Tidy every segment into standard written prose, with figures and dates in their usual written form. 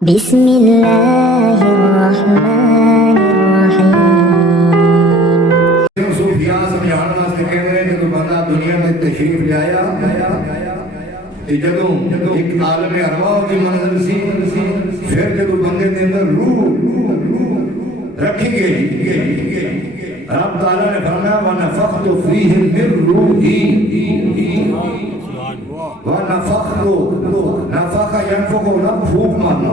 बिस्मिल्लाहिर्रहमानिर्रहीम। सूफिया समझाने वास्ते कहते हैं जो बंदा दुनिया में तशरीफ लाया ते जदों एक आलम अरवाह की मंजिल सी फिर जदों बंदे के अंदर रूह रखी गई रब ताला ने फरमाया व नफख्तु फीहि मिन रूही व नफख्तु नफखा यनफखु ना फूक मारना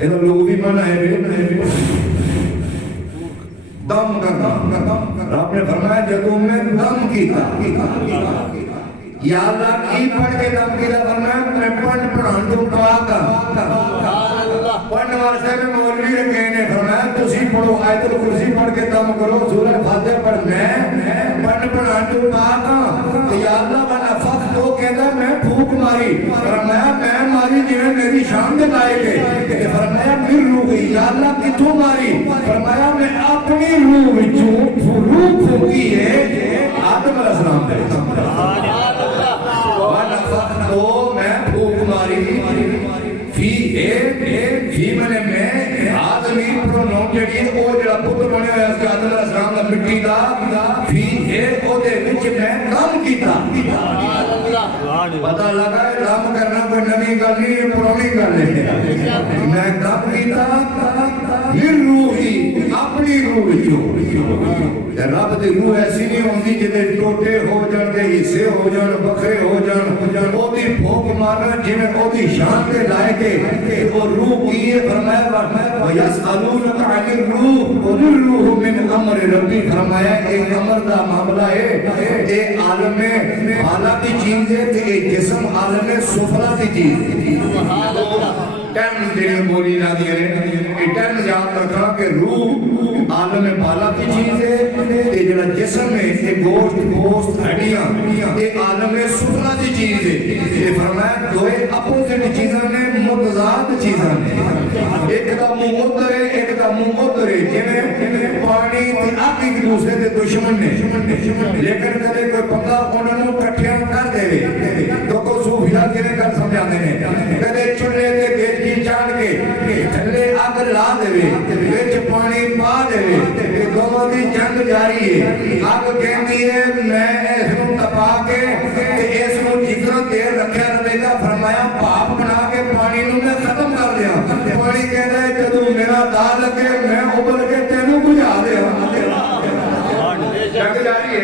ये तो लोग भी मना है दम करना रब ने फरमाया जदों मैं दम कीता या अल्लाह की पढ़ के दम कीता फरमाया मैं पढ़ाने तो पाक पढ़ने वाले में मौलवी रखे ने फरमाया तुसी पढ़ो आयतुल कुर्सी पढ़ के दम करो सूरह फातिहा पढ़ मैं पढ़ाने तो पाक तो या अल्लाह बना फख तो कहता मैं फूक मारी फरमाया मैं मारी जिन्हें मेरी शान दे लायक है फरमाया फिर रूह गई या अल्लाह किथों मारी फरमाया मैं अपनी रूह विचों रूह फूकी है आदम अलैहिस्सलाम पे तो मैं फूक मारी फी मैंने मैं आदमी प्रोनाउन जड़ी ओ जड़ा पुत्र बने होया उसके आदम अलैहिस्सलाम दा मिट्टी दा फी ओदे विच मैं काम कीता पता लगा काम करना कोई नवी गल नहीं पुरानी गल है मैं काम कीता फिर रूही अपनी रूह विचों रब दी रूह ऐसी नहीं होंदी जिदे टोटे हो जाण दे हिस्से हो जाण बखरे हो जाण ओदी फूक मारना जिवें ओदी शान दे लायक है ओ रूह की है फरमाया व यसअलूनका अनिर रूह कुल रूह मिन अम्र रब्बी फरमाया एक अमर दा मामला है ए आलम में आला की चीज है ते ए जिस्म आलम में सुफला की चीज है सुभान अल्लाह टाइम देने बोली ना दिए ए टाइम याद रखना कि रूह आलम बाला की चीज है ते जड़ा जिस्म है ये गोश्त हड्डियां ये आलम सुफला की चीज है ये फरमाया दो अपोजिट चीजां ने मुतजाद चीजां ने एक दा मुंह उधर है एक दा मुंह उधर है जिवें पानी ते आग एक दूसरे दे दुश्मन ने लेकिन कदे कोई पंगा उन्हां नु इकट्ठियां कर देवे तो को सूफिया जिवें गल समझाते ने कदे चुल्हे ते गेट की चाड़ के थल्ले आग ला देवे विच पानी पा देवे दोनों की जंग जारी है आग कहती है मैं इसको तपा के इसको जितना देर रखा रहेगा फरमाया भाप बना के पानी नू मैं खत्म कर दिया पानी कहता है जदों मेरा दाल लगे मैं उबल के तेनू बुझा दिया जंग जारी है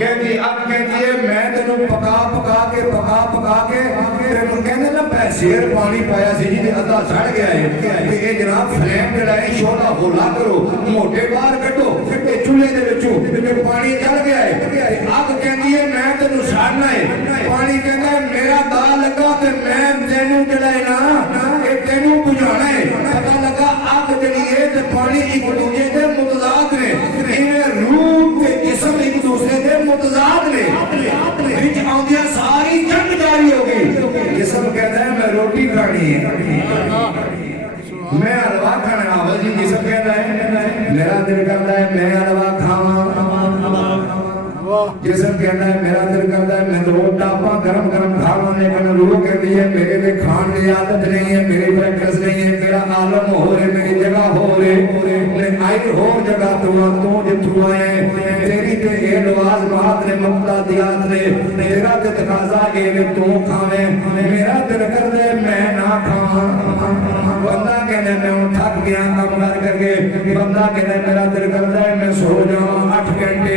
कहती अब कहती है मैं तेनू पका के तेनू कहने ना पैसेर पानी पाया सी जी अद्धा सड़ गया है ये जनाब फ्लेम जलाई छोटा होला करो मोटे बाहर कटो चूल्हे दे विचों पानी चढ़ गया है अग कहती है मैं तेनू साड़ना है पानी कहता है मेरा दाल लगा ते मैं तेनू जड़ाए ना ये तेनू बुझाना है पता लगा अग जड़ी है ते पानी एक दूजे दे मुतजाद ने इवें रूह ते जिस्म एक दूसरे दे मुतजाद ने विच आउंदियां सारी जंग जारी हो गई जिस्म कहता है मैं रोटी खानी है मैं हलवा खाना आवा जी जिस्म कहता है मेरा दिल करता है मैं हलवा खावां जिस्म कहता है मेरा दिल करता है मैं दो टापा गरम खावां लेकिन रूह कहती है मेरे लिए खान की आदत नहीं है मेरी प्रैक्टिस नहीं है मेरा आलम हो रहे मेरी जगह हो रहे मैं आई हो जगह तू जिथू आए तेरी ते ये नवाज बात ने ममता दियात ने तेरा ते तकाजा ये ने तू खावे मेरा दिल करता है मैं ना खावां बंदा कहने मैं थक गया काम करके बंदा कहने मेरा दिल करता है मैं सो जाऊं 8 घंटे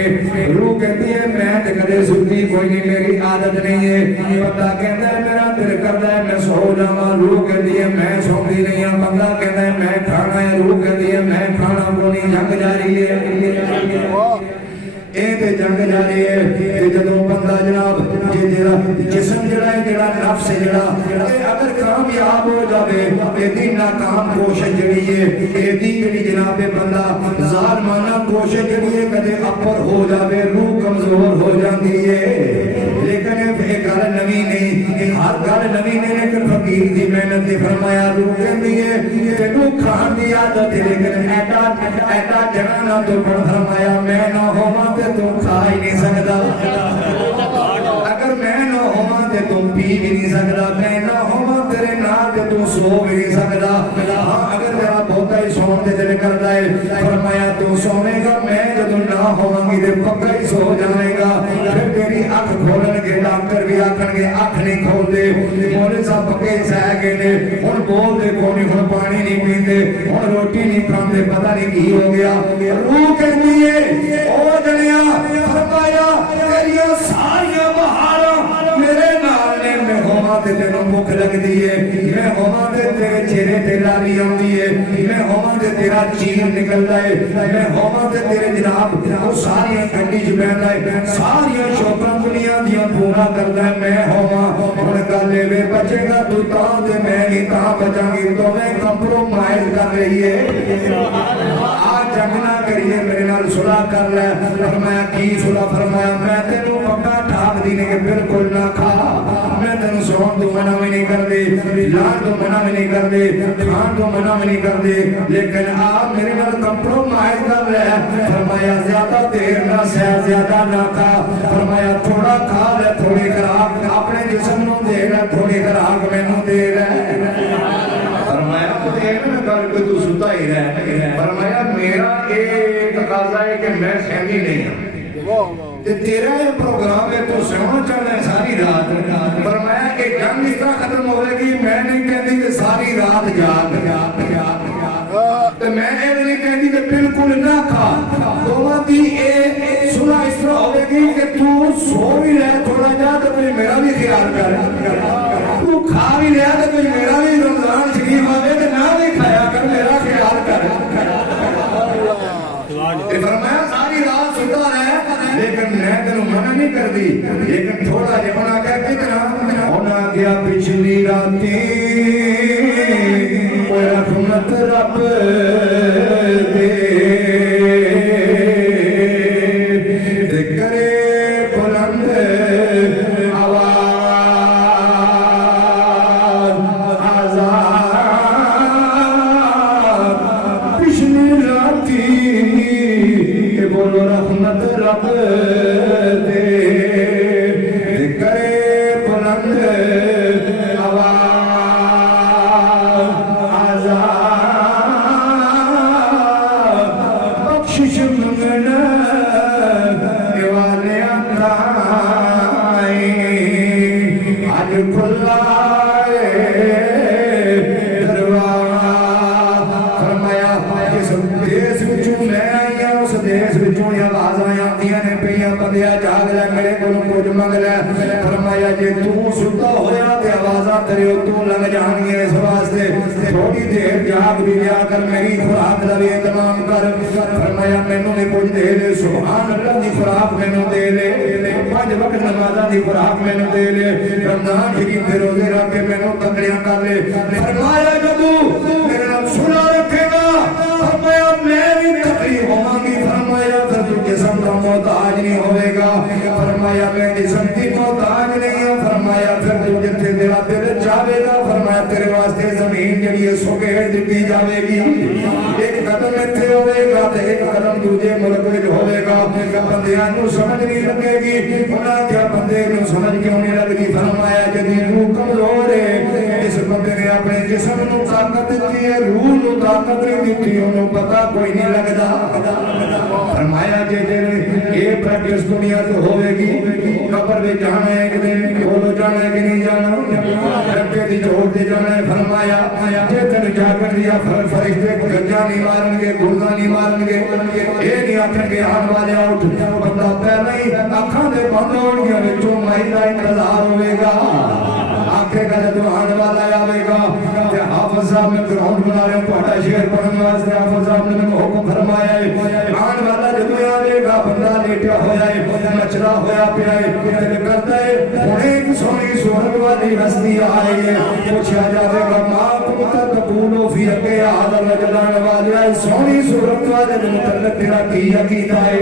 रूह कहती है मैं तो कदे सुती कोई नहीं मेरी आदत नहीं है बंदा कहता है मेरा दिल करता है मैं सो जाऊं रूह कहती है मैं सोती नहीं हूं बंदा कहता है मैं खाना है रूह कहती है मैं खाना को नहीं जंग जारी है ए ते जंग जारी है ते जदों बंदा जनाब जे जेड़ा जिस्म जड़ा है जेड़ा नफ्स है जेड़ा अगर कामयाब हो जावे एदी नाकाम कोशिश जड़ी है एदी जड़ी जनाब बंदा जालमाना कोशिश जड़ी है कदे अपर हो जावे रूह कमजोर हो जाती है लेकिन ये गल नवी नहीं हर गल नवी नहीं लेकिन फकीर दी मेहनत ने फरमाया रूह कहती है तेनू खान दी आदत है लेकिन ऐसा जगह ना तो फरमाया मैं ना होवां ते तू खा ही नहीं सकदा अगर मैं ना होवा ते तू पी भी नहीं सकता, मैं ना होवा तेरे नाल ते तू सो भी नहीं सकता। हाँ अगर तेरा बहुता ही सोने ते दिल करता है, फरमाया तू सोवेगा, मैं जब ना होवांगी ते पक्का ही सो जाएगा। फिर तेरी अख खोलणगे, डॉक्टर भी आखणगे अख नहीं खोलते, मोले सब पक्के सह गए ने, हुण बोलदे कोई नहीं, हुण पानी नहीं पींदे, हुण रोटी नहीं खांदे, पता नहीं की हो गया। रूह कहती है ओ जलिया, फरमाया तेरिया सारिया बहारां मेरे नाल ने, मैं होवां ते तेनों भुख लगदी है, मैं होवां ते तेरे चेहरे ते लाली आउंदी है, मैं होवां ते तेरा चीर निकलदा है, मैं होवां ते तेरे जनाब वो सारियां गड्डी च बैठदा है, सारियां शौकां दुनिया दियां पूरा करदा है, मैं होवां। हुण गल एवे बचेगा तू तां ते मैं नहीं तां बचांगी, दोवें कंप्रोमाइज कर रही है। आ जंग ना करिए, मेरे नाल सुलह कर ले। फरमाया की सुलह? फरमाया मैं तेनू पक्का ठाक दी ने कि बिल्कुल ना खा, मैं तेनू सौन तो मना भी नहीं कर दे, लान तो मना भी नहीं कर दे, खान तो मना भी नहीं कर दे, लेकिन आप मेरे नाल कंप्रोमाइज कर ले। फरमाया ज्यादा देर ना सह, ज्यादा ना खा, फरमाया थोड़ा खा ले, थोड़ी खुराक अपने जिस्म नूं दे ले, थोड़ी खुराक मैनू दे ले। फरमाया गल कोई तू सुता ही रह। फरमाया मेरा ये तकाजा है कि मैं सहमी नहीं हूं, तेरा ये प्रोग्राम है तू सहना चाहना है सारी रात। फरमाया कि जंग इस तरह खत्म होगी, मैं नहीं कहती कि सारी रात जाग, तो मैं ये नहीं कहती कि बिल्कुल ना खा, दोवां दी ए सुलह इस तरह होगी कि तू सो भी रह थोड़ा जा तो कोई मेरा भी ख्याल कर, तू खा भी रहा तो कोई मेरा भी रमजान शरीफ आवे तो ना भी खाया कर, मेरा ख्याल कर। फरमाया सारी रात सुता रहे, लेकिन मैं तेनू मना नहीं कर दी, लेकिन थोड़ा जिहा क्या कितना होना गया पिछली राती रहमत रब दे करे बुलंद रहमत रब दे करे बुलंद बख्शिश मंगना वाले आज खुला जाग ले मेरे को कुछ मंग ले। फरमाया जे तू सुता होया ते आवाज़ा करियो तू लग जानी इस वास्ते, थोड़ी देर जाग भी लिया कर, मेरी खुराक दा भी इंतजाम कर। फरमाया मैनू नहीं कुछ दे ले, सुभान अल्लाह दी खुराक मैनू दे ले, 5 वक्त नमाज़ां दी खुराक मैनू दे ले, रमजान शरीफ दे रोजे रख के मैनू तकड़ियां कर ले। फरमाया जदू मेरे नाल सुलह रखेगा, फरमाया मैं भी तकड़ी होवांगी। फरमाया फिर तू जिस्म का मोहताज नहीं होवेगा, फरमाया मैं जिस्म की मोहताज नहीं हूं। फरमाया फिर तू जिथे तेरा दिल चाहेगा, फरमाया तेरे वास्ते जमीन जड़ी है सुखेड़ दी जाएगी, एक कदम इत्थे होवेगा ते एक कदम दूजे मुल्क विच होवेगा। बंदियां नूं समझ नहीं लगेगी, उन्हां क्या बंदे नूं समझ क्यों नहीं लगदी? फरमाया जदी रूह कमजोर है, इस बंदे ने अपने जिस्म नूं ताकत दी है, रूह नूं ताकत नहीं दी, उन्होंने पता कोई नहीं लगता। फरमाया जे ये प्रैक्टिस दुनिया तो होगी, कब्र में जाना है कि नहीं, बोलो जाना है कि नहीं जाना, रखे दी छोड़ दे जाना है। फरमाया जे तेन जाकर दिया फरिश्ते गंजा नहीं मारनगे, गुर्दा नहीं मारनगे, ये नहीं आखणगे आने वाले उठ, बंदा पहले ही अखां दे बंद होणगियां विचों माई दा इंतजार होवेगा, आखेगा जदों आने वाला आवेगा। हाफिज साहब मैं ग्राउंड बना रहा हूं तुहाडा शेर पढ़न वास्ते, हाफिज साहब ने मैनूं हुक्म फरमाया है, आने वाला जदों आवेगा बंदा लेटा होया है, नचदा होया पिया है, दिल करदा है हुणे एक सोहनी सुरग वाली हस्ती आई है, पूछा जावेगा मां कुंत तकूलो फी के आदम जलाने वाले सोहनी सूरत वाले मुतल्लिक तेरा की अकीदा है?